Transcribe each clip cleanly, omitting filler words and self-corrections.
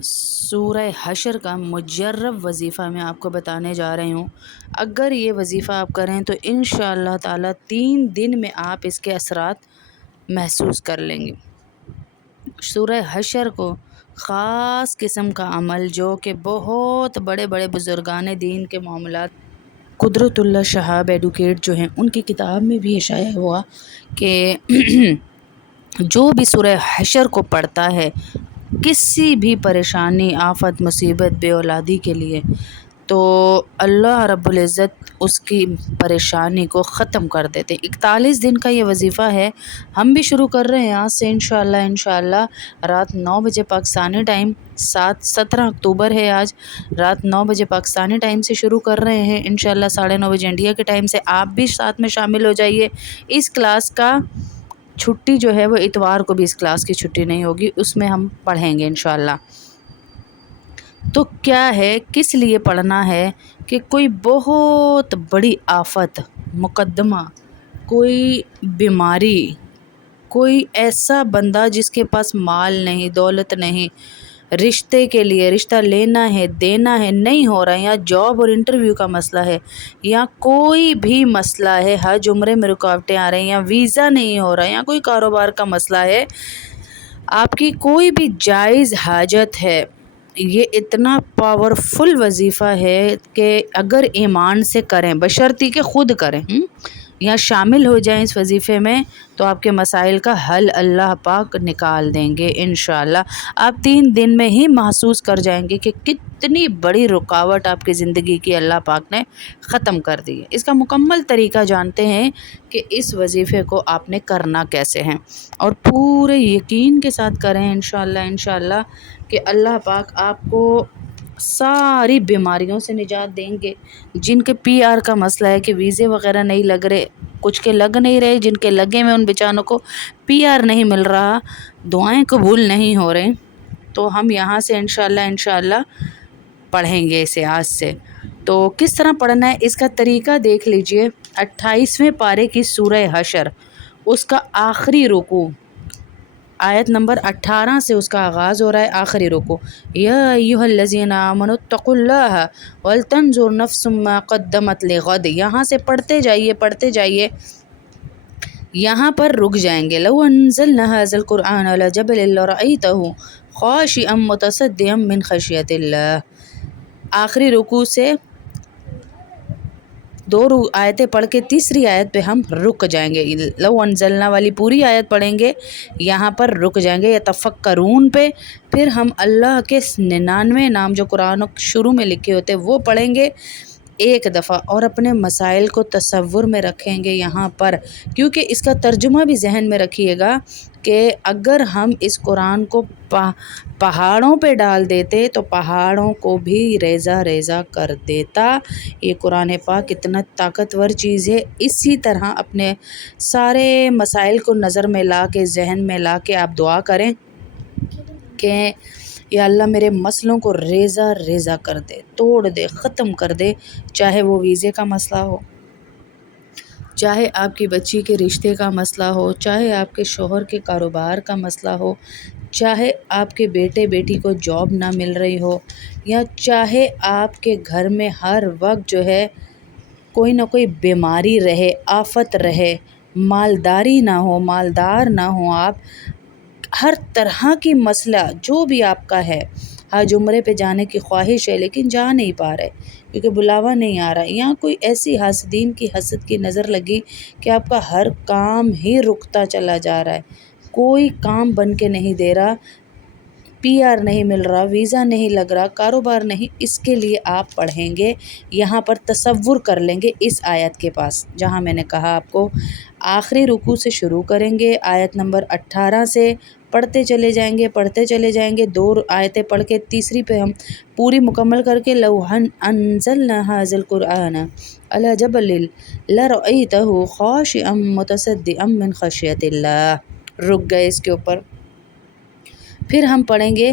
سورہ حشر کا مجرب وظیفہ میں آپ کو بتانے جا رہی ہوں۔ اگر یہ وظیفہ آپ کریں تو انشاءاللہ تعالیٰ 3 دن میں آپ اس کے اثرات محسوس کر لیں گے۔ سورہ حشر کو خاص قسم کا عمل جو کہ بہت بڑے بڑے بزرگان دین کے معاملات قدرت اللہ شہاب ایڈوکیٹ جو ہیں ان کی کتاب میں بھی اشاعہ ہوا کہ جو بھی سورہ حشر کو پڑھتا ہے کسی بھی پریشانی، آفت، مصیبت، بے اولادی کے لیے، تو اللہ رب العزت اس کی پریشانی کو ختم کر دیتے۔ 41 دن کا یہ وظیفہ ہے، ہم بھی شروع کر رہے ہیں آج سے انشاءاللہ رات 9 بجے پاکستانی ٹائم، 17 اکتوبر ہے آج، رات 9 بجے پاکستانی ٹائم سے شروع کر رہے ہیں انشاءاللہ 9:30 بجے انڈیا کے ٹائم سے۔ آپ بھی ساتھ میں شامل ہو جائیے۔ اس کلاس کا چھٹی جو ہے وہ اتوار کو بھی اس کلاس کی چھٹی نہیں ہوگی، اس میں ہم پڑھیں گے انشاءاللہ۔ تو کیا ہے، کس لیے پڑھنا ہے کہ کوئی بہت بڑی آفت، مقدمہ، کوئی بیماری، کوئی ایسا بندہ جس کے پاس مال نہیں، دولت نہیں، رشتے کے لیے رشتہ لینا ہے، دینا ہے، نہیں ہو رہا ہے، یا جاب اور انٹرویو کا مسئلہ ہے، یا کوئی بھی مسئلہ ہے، حج عمرے میں رکاوٹیں آ رہی ہیں، یا ویزا نہیں ہو رہا ہے، یا کوئی کاروبار کا مسئلہ ہے، آپ کی کوئی بھی جائز حاجت ہے، یہ اتنا پاورفل وظیفہ ہے کہ اگر ایمان سے کریں، بشرطی کہ خود کریں یا شامل ہو جائیں اس وظیفے میں، تو آپ کے مسائل کا حل اللہ پاک نکال دیں گے انشاءاللہ۔ آپ 3 دن میں ہی محسوس کر جائیں گے کہ کتنی بڑی رکاوٹ آپ کی زندگی کی اللہ پاک نے ختم کر دی ہے۔ اس کا مکمل طریقہ جانتے ہیں کہ اس وظیفے کو آپ نے کرنا کیسے ہیں، اور پورے یقین کے ساتھ کریں انشاءاللہ کہ اللہ پاک آپ کو ساری بیماریوں سے نجات دیں گے۔ جن کے PR کا مسئلہ ہے کہ ویزے وغیرہ نہیں لگ رہے، کچھ کے لگ نہیں رہے، جن کے لگے میں ان بیچاروں کو PR نہیں مل رہا، دعائیں قبول نہیں ہو رہے، تو ہم یہاں سے انشاءاللہ پڑھیں گے اسے آج سے۔ تو کس طرح پڑھنا ہے اس کا طریقہ دیکھ لیجئے۔ 28ویں پارے کی سورہ حشر، اس کا آخری رکوع، آیت نمبر 18 سے اس کا آغاز ہو رہا ہے، آخری رکوع، یا ایھا الذین آمنوا اتقوا اللہ ولتنظر نفس ما قدمت لغد۔ یہاں سے پڑھتے جائیے، یہاں پر رک جائیں گے۔ لو انزلنا ھذا القرآن علی جبل لرأیتہ خاشعا متصدعا من خشیۃ اللہ۔ آخری رکوع سے 2 آیتیں پڑھ کے تیسری آیت پہ ہم رک جائیں گے۔ لو انزلنا والی پوری آیت پڑھیں گے، یہاں پر رک جائیں گے یتفکرون پہ، پھر ہم اللہ کے 99 نام جو قرآن شروع میں لکھے ہوتے وہ پڑھیں گے 1 دفعہ، اور اپنے مسائل کو تصور میں رکھیں گے یہاں پر، کیونکہ اس کا ترجمہ بھی ذہن میں رکھیے گا کہ اگر ہم اس قرآن کو پہاڑوں پہ ڈال دیتے تو پہاڑوں کو بھی ریزہ ریزہ کر دیتا۔ یہ قرآن پاک اتنا طاقتور چیز ہے۔ اسی طرح اپنے سارے مسائل کو نظر میں لا کے، ذہن میں لا کے آپ دعا کریں کہ یا اللہ میرے مسئلوں کو ریزہ ریزہ کر دے، توڑ دے، ختم کر دے، چاہے وہ ویزے کا مسئلہ ہو، چاہے آپ کی بچی کے رشتے کا مسئلہ ہو، چاہے آپ کے شوہر کے کاروبار کا مسئلہ ہو، چاہے آپ کے بیٹے بیٹی کو جاب نہ مل رہی ہو، یا چاہے آپ کے گھر میں ہر وقت جو ہے کوئی نہ کوئی بیماری رہے، آفت رہے، مالداری نہ ہو، مالدار نہ ہو، آپ ہر طرح کی مسئلہ جو بھی آپ کا ہے، حج عمرے پہ جانے کی خواہش ہے لیکن جا نہیں پا رہے کیونکہ بلاوا نہیں آ رہا، یا کوئی ایسی حاسدین کی حسد کی نظر لگی کہ آپ کا ہر کام ہی رکتا چلا جا رہا ہے، کوئی کام بن کے نہیں دے رہا، PR نہیں مل رہا، ویزا نہیں لگ رہا، کاروبار نہیں، اس کے لیے آپ پڑھیں گے، یہاں پر تصور کر لیں گے اس آیت کے پاس جہاں میں نے کہا آپ کو آخری رکوع سے شروع کریں گے، آیت نمبر 18 سے پڑھتے چلے جائیں گے 2 آیتیں پڑھ کے تیسری پہ ہم پوری مکمل کر کے لو انزلنا ھذا القرآن علی جبل لرأیتہ خاشعا متصدعا من خشیۃ اللہ، رک گئے اس کے اوپر۔ پھر ہم پڑھیں گے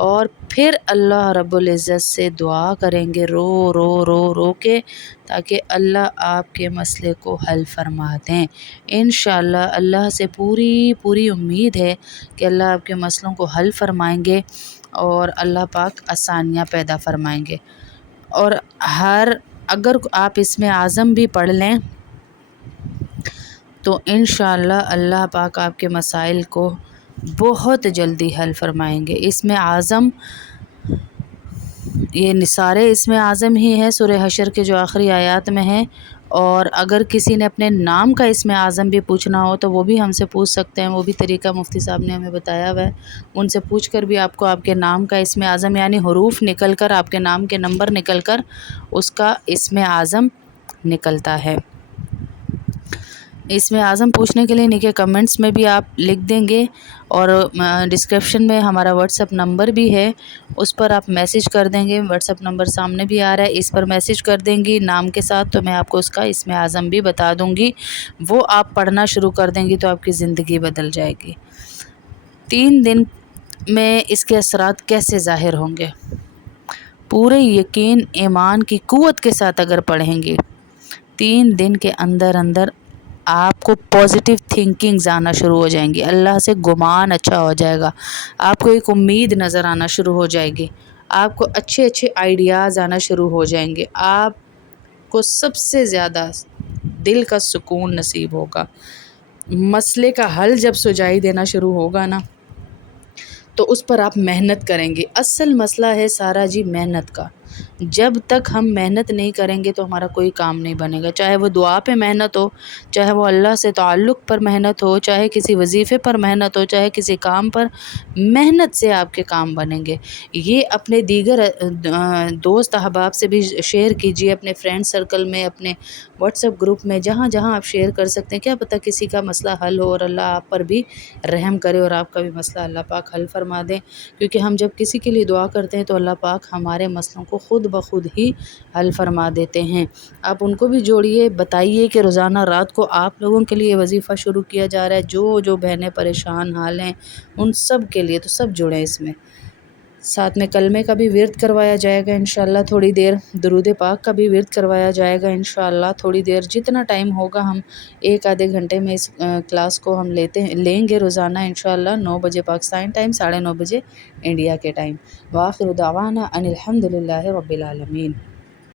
اور پھر اللہ رب العزت سے دعا کریں گے رو رو رو رو کے، تاکہ اللہ آپ کے مسئلے کو حل فرما دیں۔ انشاءاللہ اللہ سے پوری امید ہے کہ اللہ آپ کے مسئلوں کو حل فرمائیں گے اور اللہ پاک آسانیاں پیدا فرمائیں گے۔ اور اگر آپ اسم اعظم بھی پڑھ لیں تو انشاءاللہ اللہ پاک آپ کے مسائل کو بہت جلدی حل فرمائیں گے۔ اسم اعظم یہ سارے اسم اعظم ہی ہیں سورہ حشر کے جو آخری آیات میں ہیں، اور اگر کسی نے اپنے نام کا اسم اعظم بھی پوچھنا ہو تو وہ بھی ہم سے پوچھ سکتے ہیں۔ وہ بھی طریقہ مفتی صاحب نے ہمیں بتایا ہوا ہے، ان سے پوچھ کر بھی آپ کو آپ کے نام کا اسم اعظم یعنی حروف نکل کر، آپ کے نام کے نمبر نکل کر اس کا اسم اعظم نکلتا ہے۔ اسم اعظم پوچھنے کے لیے نیچے کمنٹس میں بھی آپ لکھ دیں گے، اور ڈسکرپشن میں ہمارا واٹس ایپ نمبر بھی ہے، اس پر آپ میسج کر دیں گے۔ واٹس ایپ نمبر سامنے بھی آ رہا ہے، اس پر میسج کر دیں گی نام کے ساتھ، تو میں آپ کو اس کا اسم اعظم بھی بتا دوں گی۔ وہ آپ پڑھنا شروع کر دیں گی تو آپ کی زندگی بدل جائے گی۔ 3 دن میں اس کے اثرات کیسے ظاہر ہوں گے؟ پورے یقین ایمان کی قوت کے ساتھ اگر پڑھیں گے، 3 دن کے اندر آپ کو پازیٹیو تھنکنگز آنا شروع ہو جائیں گی، اللہ سے گمان اچھا ہو جائے گا، آپ کو ایک امید نظر آنا شروع ہو جائے گی، آپ کو اچھے آئیڈیاز آنا شروع ہو جائیں گے، آپ کو سب سے زیادہ دل کا سکون نصیب ہوگا۔ مسئلے کا حل جب سجائی دینا شروع ہوگا نا، تو اس پر آپ محنت کریں گے۔ اصل مسئلہ ہے سارا جی محنت کا۔ جب تک ہم محنت نہیں کریں گے تو ہمارا کوئی کام نہیں بنے گا، چاہے وہ دعا پہ محنت ہو، چاہے وہ اللہ سے تعلق پر محنت ہو، چاہے کسی وظیفے پر محنت ہو، چاہے کسی کام پر محنت سے آپ کے کام بنیں گے۔ یہ اپنے دیگر دوست احباب سے بھی شیئر کیجیے، اپنے فرینڈ سرکل میں، اپنے واٹس ایپ گروپ میں، جہاں جہاں آپ شیئر کر سکتے ہیں۔ کیا پتہ کسی کا مسئلہ حل ہو اور اللہ آپ پر بھی رحم کرے اور آپ کا بھی مسئلہ اللہ پاک حل فرما دیں، کیونکہ ہم جب کسی کے لیے دعا کرتے ہیں تو اللہ پاک ہمارے مسئلوں کو خود بخود ہی حل فرما دیتے ہیں۔ آپ ان کو بھی جوڑیے، بتائیے کہ روزانہ رات کو آپ لوگوں کے لیے وظیفہ شروع کیا جا رہا ہے، جو بہنیں پریشان حال ہیں ان سب کے لیے، تو سب جڑیں اس میں۔ ساتھ میں کلمے کا بھی ورد کروایا جائے گا انشاءاللہ تھوڑی دیر، درود پاک کا بھی ورد کروایا جائے گا انشاءاللہ تھوڑی دیر، جتنا ٹائم ہوگا ہم 1 آدھے گھنٹے میں اس کلاس کو ہم لیں گے روزانہ انشاءاللہ 9 بجے پاکستان ٹائم، 9:30 بجے انڈیا کے ٹائم۔ وآخر دعوانا ان الحمد للہ رب العالمین۔